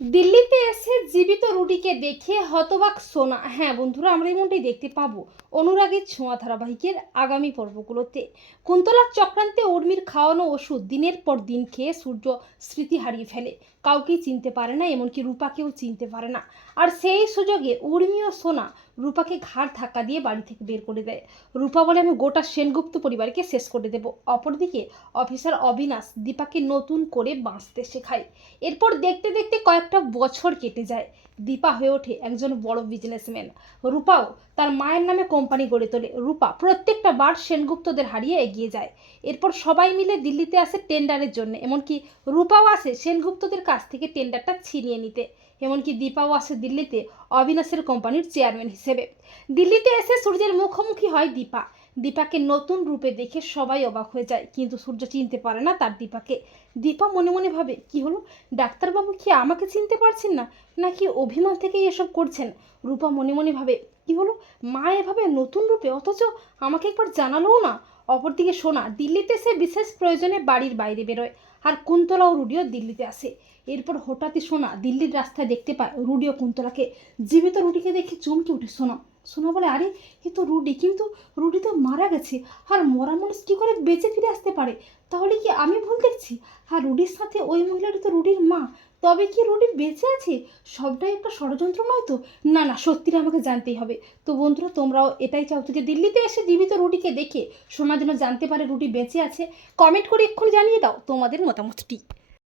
দিল্লিতে এসে জীবিত রুটিকে দেখে হতবাক সোনা। হ্যাঁ বন্ধুরা, আমরা এমনটাই দেখতে পাবো অনুরাগের ছোঁয়া ধারাবাহিকের আগামী পর্বগুলোতে। কুন্তলার চক্রান্তে উর্মির খাওয়ানো ওষুধ দিনের পর দিন খেয়ে সূর্য স্মৃতি হারিয়ে ফেলে। কাউকেই চিনতে পারে না, এমনকি রূপাকেও চিনতে পারে না। আর সেই সুযোগে উর্মি ও সোনা রূপাকে ঘাড় ধাক্কা দিয়ে বাড়ি থেকে বের করে দেয়। রূপা বলে, আমি গোটা সেনগুপ্ত পরিবারকে শেষ করে দেব। অপরদিকে অফিসার অবিনাশ দীপাকে নতুন করে বাঁচতে শেখায়। এরপর দেখতে দেখতে কয়েকটা বছর কেটে যায়। দীপা হয়ে ওঠে একজন বড় বিজনেসম্যান রূপাও তার মায়ের নামে কোম্পানি গড়ে তোলে। রূপা প্রত্যেকটা বার সেনগুপ্তদের হারিয়ে এগিয়ে যায়। এরপর সবাই মিলে দিল্লিতে আসে টেন্ডারের জন্য। এমনকি রূপাও আসে সেনগুপ্তদের কাছ থেকে টেন্ডারটা ছিনিয়ে নিতে। এমনকি দীপাও আসে দিল্লিতে অবিনাশের কোম্পানির চেয়ারম্যান হিসেবে। দিল্লিতে এসে সূর্যের মুখোমুখি হয় দীপা। দীপাকে নতুন রূপে দেখে সবাই অবাক হয়ে যায়। কিন্তু সূর্য চিনতে পারে না তার দীপাকে। দীপা মনে মনে ভাবে, কি হলো? ডাক্তারবাবু কি আমাকে চিনতে পারছেন না? নাকি অভিমান থেকেই এসব করছেন? রূপা মনে মনে ভাবে, কি হলো? মা এভাবে নতুন রূপে, অথচ আমাকে একবার জানালোও না। অপরদিকে সোনা, দিল্লিতে সে বিশেষ প্রয়োজনে বাড়ির বাইরে বেরোয় আর কুন্তলা ও রুডিও দিল্লিতে আসে। এরপর হঠাৎই সোনা দিল্লির রাস্তায় দেখতে পায় রুডিও কুন্তলাকে। জীবিত রুডিকে দেখে চমকে ওঠে সোনা। সোনা বলে, আরে, এ তো রুডি, কিন্তু রুডি তো মারা গেছে। আর মরা মানুষ কী করে বেঁচে ফিরে আসতে পারে? তাহলে কি আমি ভুল দেখছি? আর রুডির সাথে ওই মহিলাটি তো রুডির মা। তবে কি রুটি বেঁচে আছে? সবটাই একটা ষড়যন্ত্র নয় তো? না না, সত্যিটা আমাকে জানতেই হবে। তো বন্ধুরা, তোমরাও এটাই চাও যে দিল্লিতে এসে জীবিত রুটিকে দেখে সোনা যেন জানতে পারে রুটি বেঁচে আছে। কমেন্ট করে এক্ষুনি জানিয়ে দাও তোমাদের মতামতটি।